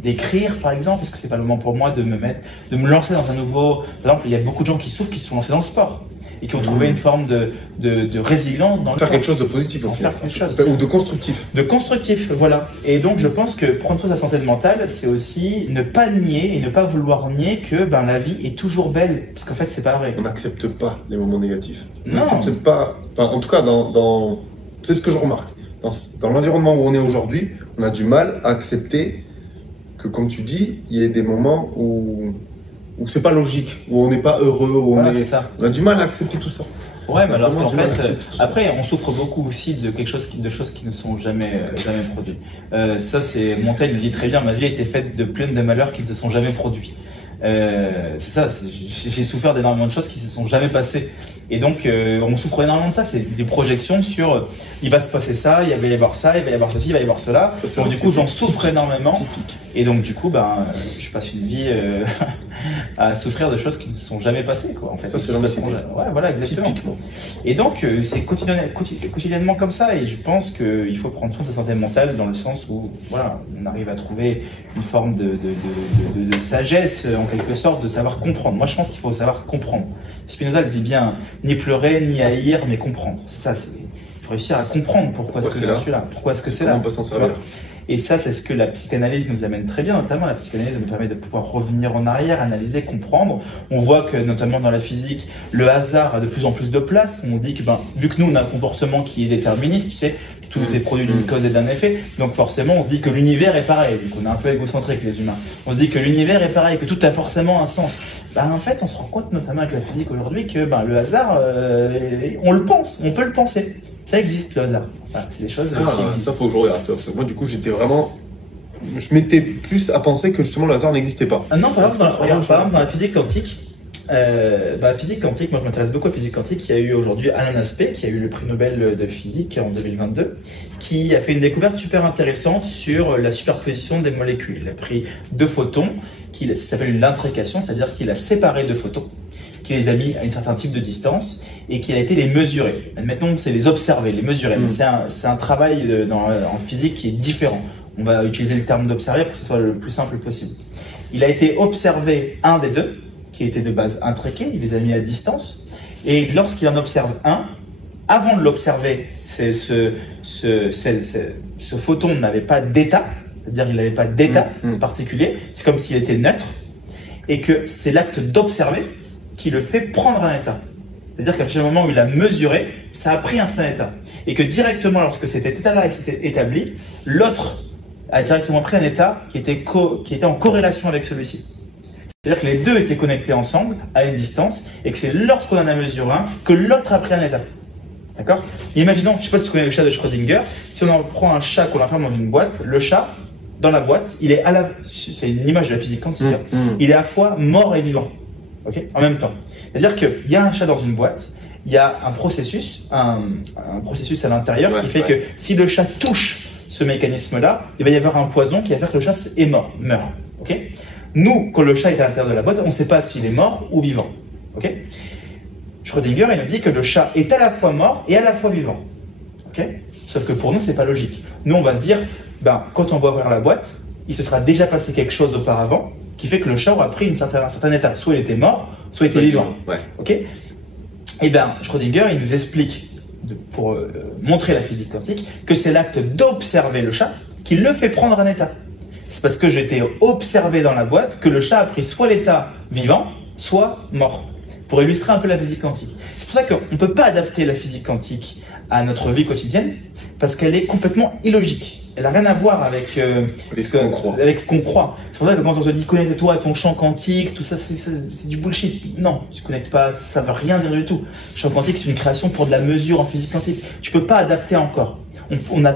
d'écrire, par exemple? Est-ce que c'est pas le moment pour moi de me lancer dans un nouveau... Par exemple, il y a beaucoup de gens qui souffrent, qui se sont lancés dans le sport et qui ont trouvé une forme de résilience dans le sport. Faire quelque chose de positif, ou de constructif. De constructif, voilà. Et donc, je pense que prendre soin de sa santé mentale, c'est aussi ne pas nier et ne pas vouloir nier que la vie est toujours belle, parce qu'en fait, c'est pas vrai. On n'accepte pas les moments négatifs. On Non. n'accepte pas... Enfin, en tout cas, c'est ce que je remarque. Dans l'environnement où on est aujourd'hui, on a du mal à accepter que, comme tu dis, il y ait des moments où c'est pas logique, où on n'est pas heureux, où Voilà, c'est ça. on a du mal à accepter tout ça. Ouais, mais alors Vraiment qu'en du mal à fait, accepter tout ça. après, on souffre beaucoup aussi de de choses qui ne sont jamais produites. Ça, c'est Montaigne le dit très bien. Ma vie a été faite de pleine de malheurs qui ne se sont jamais produits. C'est ça. J'ai souffert d'énormément de choses qui se sont jamais passées. Et donc, on souffre énormément de ça. C'est des projections sur il va se passer ça, il va y avoir ça, il va y avoir ceci, il va y avoir cela. Ça, Donc, du coup, j'en souffre énormément. Typique. Et donc, du coup, je passe une vie à souffrir de choses qui ne se sont jamais passées, quoi. En fait, Ça, c'est Qui se l'anxiété. passeront jamais. Ouais, voilà, exactement. Typiquement. Et donc, c'est quotidiennement comme ça. Et je pense qu'il faut prendre soin de sa santé mentale dans le sens où, voilà, on arrive à trouver une forme de sagesse, en quelque sorte, de savoir comprendre. Moi, je pense qu'il faut savoir comprendre. Spinoza le dit bien, ni pleurer, ni haïr, mais comprendre. C'est ça, il faut réussir à comprendre pourquoi est-ce que je suis là, pourquoi est-ce que c'est là. Comment on peut s'en servir. Et ça, c'est ce que la psychanalyse nous amène très bien. Notamment, la psychanalyse nous permet de pouvoir revenir en arrière, analyser, comprendre. On voit que, notamment dans la physique, le hasard a de plus en plus de place. On dit que, vu que nous, on a un comportement qui est déterministe, tu sais, tout est produit d'une cause et d'un effet. Donc, forcément, on se dit que l'univers est pareil. Donc, on est un peu égocentrique, les humains. On se dit que l'univers est pareil, que tout a forcément un sens. En fait, on se rend compte, notamment avec la physique aujourd'hui, que, le hasard, on le pense, on peut le penser. Ça existe, le hasard. Voilà, c'est des choses qui existent. Ça, faut que je regarde. Parce que moi, du coup, je m'étais plus à penser que justement le hasard n'existait pas. Non, par exemple, dans la physique quantique, moi je m'intéresse beaucoup à la physique quantique. Il y a eu aujourd'hui Alan Aspect, qui a eu le prix Nobel de physique en 2022, qui a fait une découverte super intéressante sur la superposition des molécules. Il a pris deux photons, ça s'appelle une intrication, c'est-à-dire qu'il a séparé deux photons, qu'il les a mis à un certain type de distance et qu'il a été les mesurer. Admettons, c'est les observer, les mesurer. Mais c'est un travail en physique qui est différent. On va utiliser le terme d'observer pour que ce soit le plus simple possible. Il a été observé un des deux, qui était de base intriqué, il les a mis à distance. Et lorsqu'il en observe un, avant de l'observer, ce photon n'avait pas d'état, c'est-à-dire qu'il n'avait pas d'état particulier, c'est comme s'il était neutre, et que c'est l'acte d'observer qui le fait prendre un état. C'est-à-dire qu'à partir du moment où il a mesuré, ça a pris un certain état. Et que directement, lorsque cet état-là s'était établi, l'autre a directement pris un état qui était en corrélation avec celui-ci. C'est-à-dire que les deux étaient connectés ensemble, à une distance, et que c'est lorsqu'on en a mesuré un, que l'autre a pris un état. D'accord ? Imaginons, je ne sais pas si vous connaissez le chat de Schrödinger, si on en prend un chat qu'on l'enferme dans une boîte, le chat, dans la boîte, il est c'est une image de la physique quantique, il est à la fois mort et vivant. Okay, en même temps. C'est-à-dire qu'il y a un chat dans une boîte, il y a un processus à l'intérieur qui fait que si le chat touche ce mécanisme-là, il va y avoir un poison qui va faire que le chat meurt. Okay, nous, quand le chat est à l'intérieur de la boîte, on ne sait pas s'il est mort ou vivant. Okay, Schrödinger, il nous dit que le chat est à la fois mort et à la fois vivant. Okay, sauf que pour nous, c'est pas logique. Nous, on va se dire, quand on va ouvrir la boîte, il se sera déjà passé quelque chose auparavant qui fait que le chat aura pris un certain état. Soit il était mort, soit il était vivant. Ouais. Okay, et Schrödinger, il nous explique, pour montrer la physique quantique, que c'est l'acte d'observer le chat qui le fait prendre un état. C'est parce que j'ai été observé dans la boîte que le chat a pris soit l'état vivant, soit mort. Pour illustrer un peu la physique quantique. C'est pour ça qu'on ne peut pas adapter la physique quantique à notre vie quotidienne, parce qu'elle est complètement illogique. Elle n'a rien à voir avec ce qu'on croit. C'est pour ça que quand on te dit connecte-toi à ton champ quantique, tout ça, c'est du bullshit. Non, tu ne connectes pas, ça ne veut rien dire du tout. Le champ quantique, c'est une création pour de la mesure en physique quantique. Tu ne peux pas adapter encore. Il n'y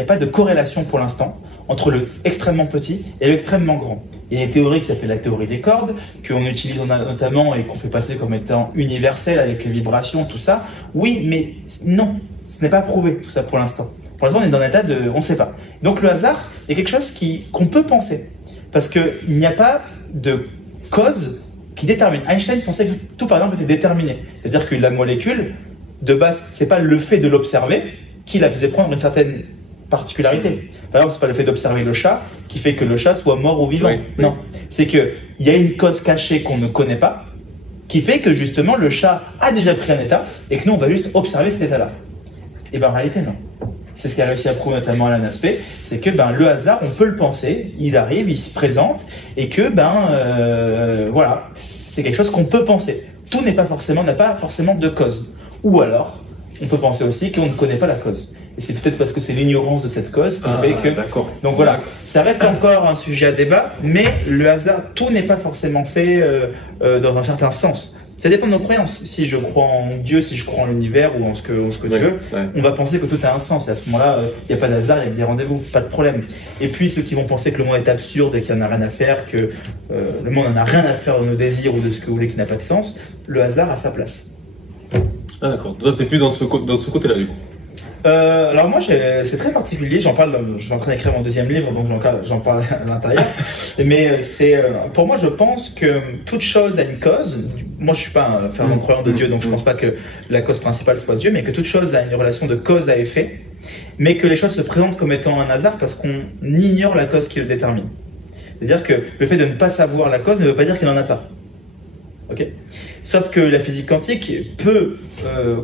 a pas de corrélation pour l'instant entre le extrêmement petit et le extrêmement grand. Il y a une théorie qui s'appelle la théorie des cordes, qu'on utilise notamment et qu'on fait passer comme étant universelle avec les vibrations, tout ça. Oui, mais non, ce n'est pas prouvé tout ça pour l'instant. Pour l'instant, on est dans un état de on ne sait pas. Donc le hasard est quelque chose qu'on peut penser. Parce qu'il n'y a pas de cause qui détermine. Einstein pensait que tout, par exemple, était déterminé. C'est-à-dire que la molécule, de base, ce n'est pas le fait de l'observer qui la faisait prendre une certaine particularité. Par exemple, ce n'est pas le fait d'observer le chat qui fait que le chat soit mort ou vivant. Non, c'est qu'il y a une cause cachée qu'on ne connaît pas qui fait que justement le chat a déjà pris un état et que nous, on va juste observer cet état-là. Et en réalité, non. C'est ce qu'a réussi à prouver notamment Alan Aspect, c'est que le hasard, on peut le penser, il arrive, il se présente, et que voilà, c'est quelque chose qu'on peut penser. Tout n'a pas forcément de cause. Ou alors, on peut penser aussi qu'on ne connaît pas la cause. Et c'est peut-être parce que c'est l'ignorance de cette cause qui fait que. D'accord. Donc voilà, ça reste encore un sujet à débat, mais le hasard, tout n'est pas forcément fait dans un certain sens. Ça dépend de nos croyances. Si je crois en Dieu, si je crois en l'univers ou en ce que tu veux, on va penser que tout a un sens. Et à ce moment-là, il n'y a pas d'hasard, il y a des rendez-vous, pas de problème. Et puis ceux qui vont penser que le monde est absurde et qu'il n'y en a rien à faire, que le monde n'en a rien à faire de nos désirs ou de ce que vous voulez qui n'a pas de sens, le hasard a sa place. Ah d'accord. Toi, t'es plus dans ce côté-là du coup. Alors moi, c'est très particulier. J'en parle. Je suis en train d'écrire mon deuxième livre, donc j'en parle à l'intérieur. Mais pour moi, je pense que toute chose a une cause. Moi, je suis pas un fervent croyant de Dieu, donc je pense pas que la cause principale soit Dieu, mais que toute chose a une relation de cause à effet, mais que les choses se présentent comme étant un hasard parce qu'on ignore la cause qui le détermine. C'est-à-dire que le fait de ne pas savoir la cause ne veut pas dire qu'il n'en a pas. Okay. Sauf que la physique quantique peut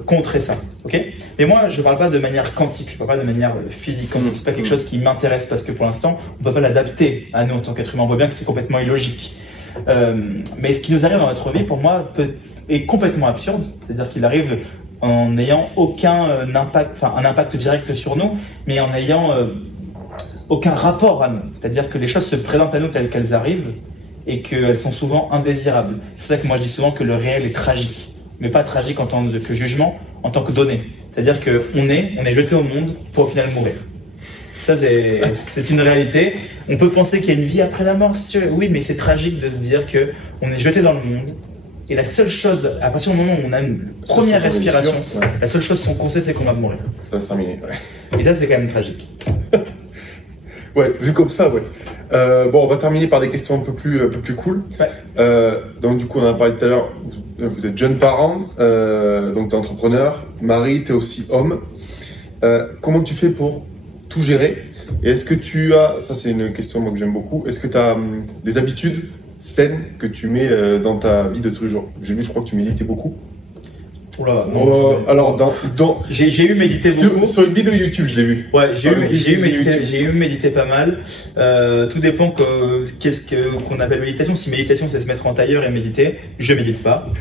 contrer ça. Okay. Mais moi, je ne parle pas de manière quantique, je ne parle pas de manière physique quantique. Ce n'est pas quelque chose qui m'intéresse parce que pour l'instant, on ne peut pas l'adapter à nous en tant qu'être humain. On voit bien que c'est complètement illogique. Mais ce qui nous arrive dans notre vie, pour moi, est complètement absurde. C'est-à-dire qu'il arrive en n'ayant aucun impact, enfin un impact direct sur nous, mais en n'ayant aucun rapport à nous. C'est-à-dire que les choses se présentent à nous telles qu'elles arrivent, et qu'elles sont souvent indésirables. C'est pour ça que moi je dis souvent que le réel est tragique, mais pas tragique en tant que jugement, en tant que donnée. C'est-à-dire qu'on est jeté au monde pour au final mourir. Ça c'est une réalité. On peut penser qu'il y a une vie après la mort, oui, mais c'est tragique de se dire qu'on est jeté dans le monde, et la seule chose, à partir du moment où on a une première respiration, la seule chose qu'on sait c'est qu'on va mourir. Ça va se terminer, Et ça c'est quand même tragique. Ouais, vu comme ça, ouais. Bon, on va terminer par des questions un peu plus cool. Ouais. Donc, du coup, on en a parlé tout à l'heure. Vous êtes jeunes parents, donc t'es entrepreneur. Marie, t'es aussi homme. Comment tu fais pour tout gérer? Et est-ce que tu as, ça c'est une question moi, que j'aime beaucoup, est-ce que tu as des habitudes saines que tu mets dans ta vie de tous les jours? J'ai vu, je crois que tu méditais beaucoup. Oula, non, alors, j'ai eu médité beaucoup. Sur une vidéo YouTube, je l'ai vu. Ouais, j'ai eu médité pas mal. Tout dépend qu'est-ce qu'on appelle méditation. Si méditation, c'est se mettre en tailleur et méditer, je médite pas.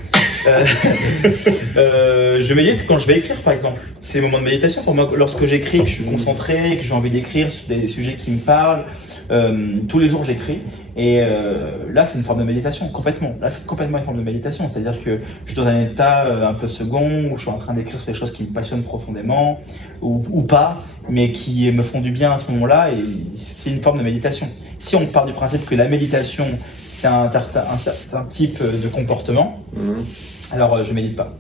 Je médite quand je vais écrire, par exemple. C'est des moments de méditation pour moi. Lorsque j'écris, que je suis concentré, que j'ai envie d'écrire sur des sujets qui me parlent, tous les jours j'écris. Et là, c'est une forme de méditation, complètement. Là, c'est complètement une forme de méditation. C'est-à-dire que je suis dans un état un peu second, où je suis en train d'écrire sur des choses qui me passionnent profondément, ou pas, mais qui me font du bien à ce moment-là. Et c'est une forme de méditation. Si on part du principe que la méditation, c'est un certain type de comportement, alors je médite pas.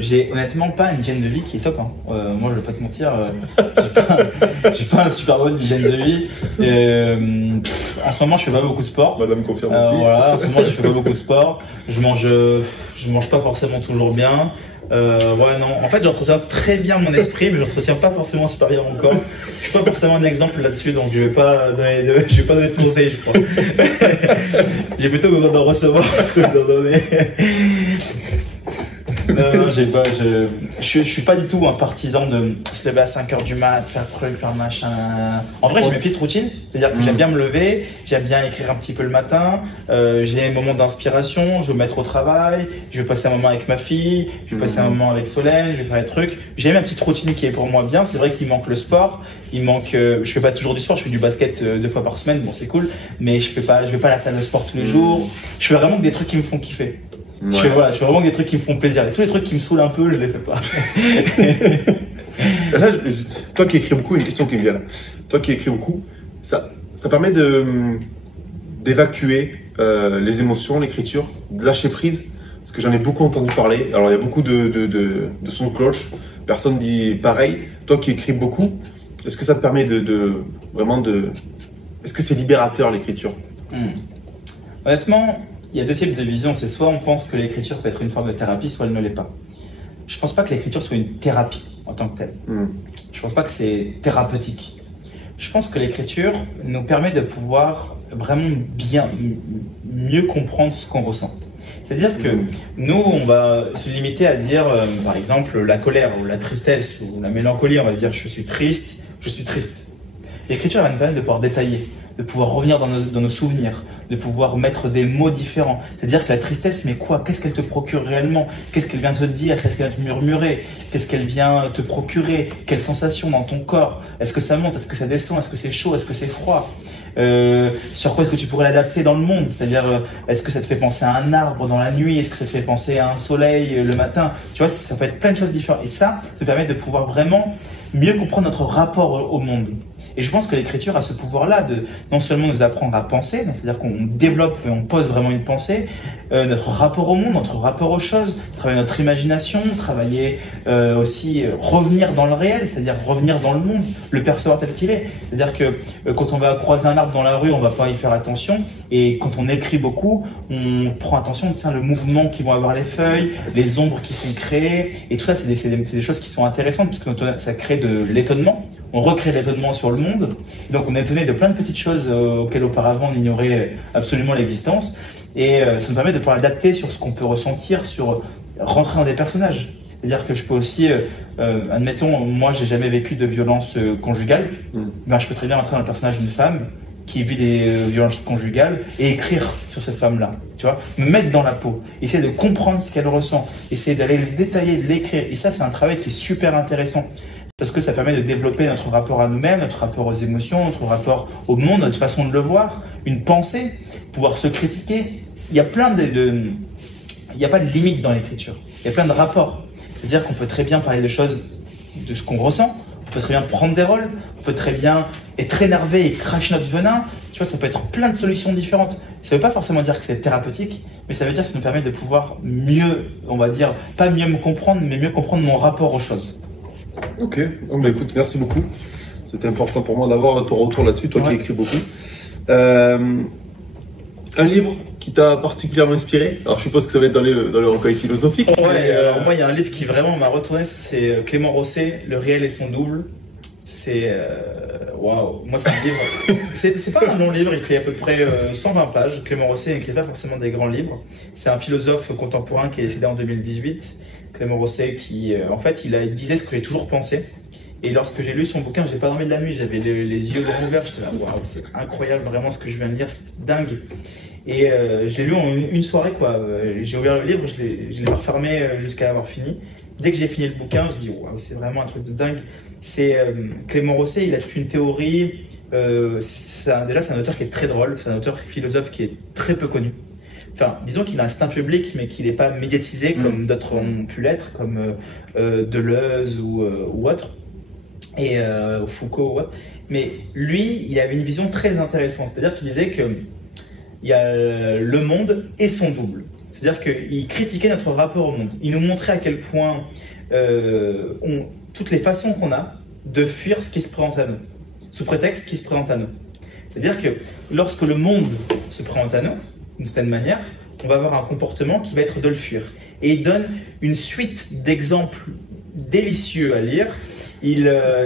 J'ai honnêtement pas une hygiène de vie qui est top. Moi, je vais pas te mentir, j'ai pas un super bonne hygiène de vie. En ce moment, je fais pas beaucoup de sport. Madame confirme aussi. Voilà, en ce moment, je fais pas beaucoup de sport. Je mange pas forcément toujours bien. Ouais, non. En fait, j'entretiens très bien mon esprit, mais j'entretiens pas forcément super bien mon corps. Je suis pas forcément un exemple là-dessus, donc je vais pas donner de conseils, je crois. J'ai plutôt besoin d'en recevoir que d'en donner. Non, je suis pas du tout un partisan de se lever à 5h du mat, faire truc, faire machin. En vrai, j'ai mes petites routines, c'est-à-dire que j'aime bien me lever, j'aime bien écrire un petit peu le matin, j'ai un moment d'inspiration, je vais me mettre au travail, je vais passer un moment avec ma fille, je vais passer un moment avec Solène, je vais faire des trucs. J'ai ma petite routine qui est pour moi bien. C'est vrai qu'il manque le sport, je fais pas toujours du sport, je fais du basket 2 fois par semaine, bon c'est cool, mais je vais pas à la salle de sport tous les jours. Je fais vraiment des trucs qui me font kiffer. Ouais. Je fais vraiment des trucs qui me font plaisir. Et tous les trucs qui me saoulent un peu, je les fais pas. Là, toi qui écris beaucoup, une question qui me vient là. Toi qui écris beaucoup, ça permet d'évacuer les émotions, l'écriture, de lâcher prise. Parce que j'en ai beaucoup entendu parler. Alors il y a beaucoup de sons de cloche. Personne dit pareil. Toi qui écris beaucoup, est-ce que ça te permet vraiment de... Est-ce que c'est libérateur l'écriture? Honnêtement, il y a 2 types de visions. C'est soit on pense que l'écriture peut être une forme de thérapie, soit elle ne l'est pas. Je pense pas que l'écriture soit une thérapie en tant que telle. Je pense pas que c'est thérapeutique. Je pense que l'écriture nous permet de pouvoir vraiment mieux comprendre ce qu'on ressent. C'est-à-dire que nous, on va se limiter à dire, par exemple, la colère ou la tristesse ou la mélancolie. On va se dire, je suis triste, je suis triste. L'écriture va nous permettre de pouvoir détailler, de pouvoir revenir dans nos souvenirs, de pouvoir mettre des mots différents. C'est-à-dire que la tristesse, mais quoi? Qu'est-ce qu'elle te procure réellement? Qu'est-ce qu'elle vient te dire? Qu'est-ce qu'elle vient te murmurer? Qu'est-ce qu'elle vient te procurer? Quelles sensations dans ton corps? Est-ce que ça monte? Est-ce que ça descend? Est-ce que c'est chaud? Est-ce que c'est froid? Sur quoi est-ce que tu pourrais l'adapter dans le monde? C'est-à-dire, est-ce que ça te fait penser à un arbre dans la nuit? Est-ce que ça te fait penser à un soleil le matin? Tu vois, ça peut être plein de choses différentes. Et ça permet de pouvoir vraiment mieux comprendre notre rapport au monde. Et je pense que l'écriture a ce pouvoir-là de non seulement nous apprendre à penser, c'est-à-dire qu'on développe et on pose vraiment une pensée, notre rapport au monde, notre rapport aux choses, travailler notre imagination, travailler aussi revenir dans le réel, c'est-à-dire revenir dans le monde, le percevoir tel qu'il est. C'est-à-dire que quand on va croiser un arbre dans la rue, on va pas y faire attention, et quand on écrit beaucoup, on prend attention le mouvement qui vont avoir les feuilles, les ombres qui sont créées, et tout ça, c'est des choses qui sont intéressantes, puisque ça crée de l'étonnement. On recrée l'étonnement sur le monde, donc on est étonné de plein de petites choses auxquelles auparavant on ignorait absolument l'existence, et ça nous permet de pouvoir adapter sur ce qu'on peut ressentir, sur rentrer dans des personnages. C'est-à-dire que je peux aussi, admettons, moi j'ai jamais vécu de violence conjugale, ben, je peux très bien rentrer dans le personnage d'une femme qui vit des violences conjugales et écrire sur cette femme-là, tu vois, me mettre dans la peau, essayer de comprendre ce qu'elle ressent, essayer d'aller le détailler, de l'écrire, et ça c'est un travail qui est super intéressant. Parce que ça permet de développer notre rapport à nous-mêmes, notre rapport aux émotions, notre rapport au monde, notre façon de le voir, une pensée, pouvoir se critiquer. Il y a il n'y a pas de limite dans l'écriture. Il y a plein de rapports. C'est-à-dire qu'on peut très bien parler de choses, de ce qu'on ressent. On peut très bien prendre des rôles. On peut très bien être énervé et cracher notre venin. Tu vois, ça peut être plein de solutions différentes. Ça ne veut pas forcément dire que c'est thérapeutique, mais ça veut dire que ça nous permet de pouvoir mieux, on va dire, pas mieux me comprendre, mais mieux comprendre mon rapport aux choses. Ok, oh, bah, écoute, merci beaucoup. C'était important pour moi d'avoir ton retour là-dessus, toi qui écris beaucoup. Un livre qui t'a particulièrement inspiré? Alors je suppose que ça va être dans le recueil philosophique. Ouais, moi il y a un livre qui vraiment m'a retourné, c'est Clément Rosset, Le réel et son double. C'est waouh, moi c'est un livre. C'est pas un long livre, il fait à peu près 120 pages. Clément Rosset n'écrit pas forcément des grands livres. C'est un philosophe contemporain qui est décédé en 2018. Clément Rosset qui, en fait, il disait ce que j'ai toujours pensé. Et lorsque j'ai lu son bouquin, j'ai pas dormi de la nuit, j'avais les yeux grands ouverts. J'étais là, waouh, c'est incroyable vraiment ce que je viens de lire, c'est dingue. Et je l'ai lu en une soirée, quoi. J'ai ouvert le livre, je l'ai refermé jusqu'à avoir fini. Dès que j'ai fini le bouquin, je dis waouh, c'est vraiment un truc de dingue. C'est Clément Rosset, il a toute une théorie. Déjà, c'est un auteur qui est très drôle, c'est un auteur philosophe qui est très peu connu. Enfin, disons qu'il a un certain public, mais qu'il n'est pas médiatisé comme d'autres ont pu l'être, comme Deleuze ou autre, et Foucault ou autre. Mais lui, il avait une vision très intéressante. C'est-à-dire qu'il disait qu'il y a le monde et son double. C'est-à-dire qu'il critiquait notre rapport au monde. Il nous montrait à quel point toutes les façons qu'on a de fuir ce qui se présente à nous, sous prétexte qui se présente à nous. C'est-à-dire que lorsque le monde se présente à nous, d'une certaine manière, on va avoir un comportement qui va être de le fuir. Et il donne une suite d'exemples délicieux à lire.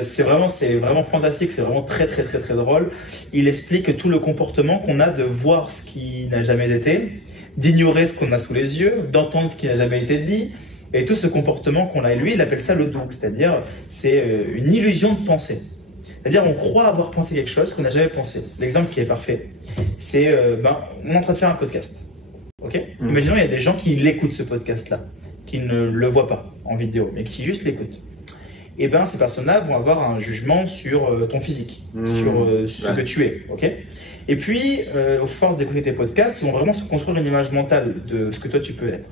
C'est vraiment fantastique, c'est vraiment très très très très drôle. Il explique tout le comportement qu'on a de voir ce qui n'a jamais été, d'ignorer ce qu'on a sous les yeux, d'entendre ce qui n'a jamais été dit, et tout ce comportement qu'on a. Et lui, il appelle ça le double, c'est-à-dire c'est une illusion de pensée. C'est-à-dire on croit avoir pensé quelque chose qu'on n'a jamais pensé. L'exemple qui est parfait, c'est on est en train de faire un podcast. Okay. Imaginons il y a des gens qui l'écoutent ce podcast-là, qui ne le voient pas en vidéo, mais qui juste l'écoutent. Et bien ces personnes-là vont avoir un jugement sur ton physique, sur ce que tu es. Okay. Et puis, aux force d'écouter tes podcasts, ils vont vraiment se construire une image mentale de ce que toi tu peux être.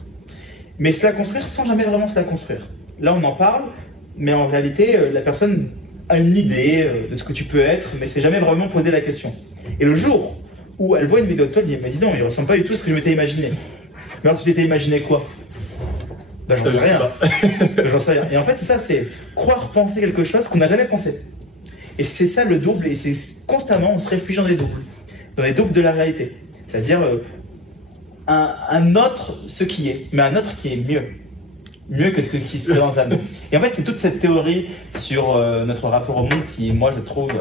Mais se la construire sans jamais vraiment se la construire. Là on en parle, mais en réalité la personne a une idée de ce que tu peux être, mais s'est jamais vraiment posé la question. Et le jour où elle voit une vidéo de toi, elle dit « Mais dis donc, il ne ressemble pas du tout à ce que je m'étais imaginé. » Mais alors tu t'étais imaginé quoi? Ben j'en sais rien. J'en sais rien. Et en fait c'est ça, c'est croire penser quelque chose qu'on n'a jamais pensé. Et c'est ça le double, et c'est constamment on se réfugie dans les doubles de la réalité. C'est-à-dire un autre ce qui est, mais un autre qui est mieux que ce qui se présente à nous. Et en fait, c'est toute cette théorie sur notre rapport au monde qui, moi, je trouve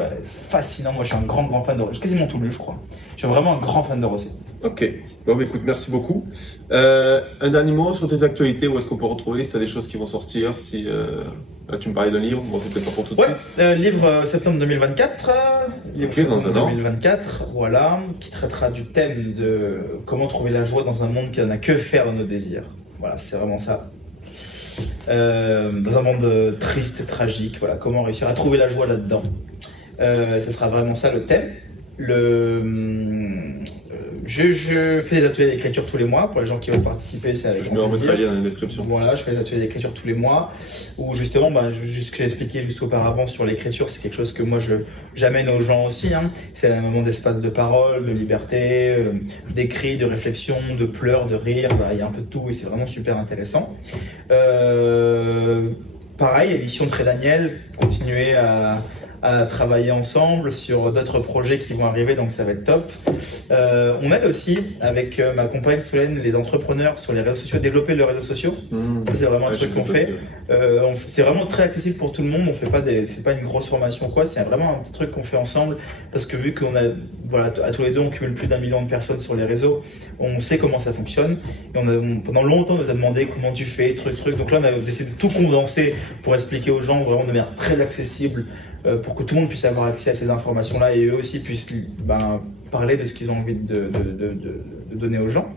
fascinant. Moi, je suis un grand fan de Rosset. J'ai quasiment tout lu, je crois. Je suis vraiment un grand fan de Rosset. Ok. Bon, bah, écoute, merci beaucoup. Un dernier mot sur tes actualités. Où est-ce qu'on peut retrouver si tu as des choses qui vont sortir? Là, tu me parlais d'un livre. Bon, c'est peut-être pas pour tout de suite. Livre septembre 2024. livre dans un an. 2024, voilà, qui traitera du thème de comment trouver la joie dans un monde qui n'a que faire de nos désirs. Voilà, c'est vraiment ça. Dans un monde triste, tragique, voilà, comment réussir à trouver la joie là-dedans. Ça sera vraiment ça le thème. Je fais des ateliers d'écriture tous les mois. Pour les gens qui veulent participer, c'est avec Je me remettrai plaisir. le lien dans la description. Voilà, je fais des ateliers d'écriture tous les mois. Où justement, juste ce que j'ai expliqué juste auparavant sur l'écriture, c'est quelque chose que moi j'amène aux gens aussi. Hein. C'est un moment d'espace de parole, de liberté, d'écrit, de réflexion, de pleurs, de rire. Voilà, il y a un peu de tout et c'est vraiment super intéressant. Pareil, édition de Très Daniel, continuer à travailler ensemble sur d'autres projets qui vont arriver, donc ça va être top. On aide aussi avec ma compagne Solène les entrepreneurs sur les réseaux sociaux, développer leurs réseaux sociaux. Ça, c'est vraiment un truc qu'on fait. C'est vraiment très accessible pour tout le monde. On fait pas c'est pas une grosse formation ou quoi. C'est vraiment un petit truc qu'on fait ensemble parce que vu qu'on a, voilà, à tous les deux, on cumule plus d'1 million de personnes sur les réseaux, on sait comment ça fonctionne. Et pendant longtemps, on nous a demandé comment tu fais, truc. Donc là, on a décidé de tout condenser pour expliquer aux gens vraiment de manière très accessible. Pour que tout le monde puisse avoir accès à ces informations-là et eux aussi puissent parler de ce qu'ils ont envie de donner aux gens.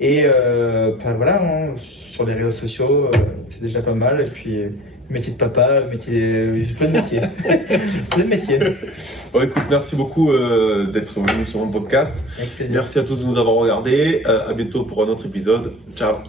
Et voilà, hein, sur les réseaux sociaux, c'est déjà pas mal. Et puis, métier de papa, plein de métiers. Plein de métiers. Bon, écoute, merci beaucoup d'être venu sur mon podcast. Avec plaisir. Merci à tous de nous avoir regardés. À bientôt pour un autre épisode. Ciao.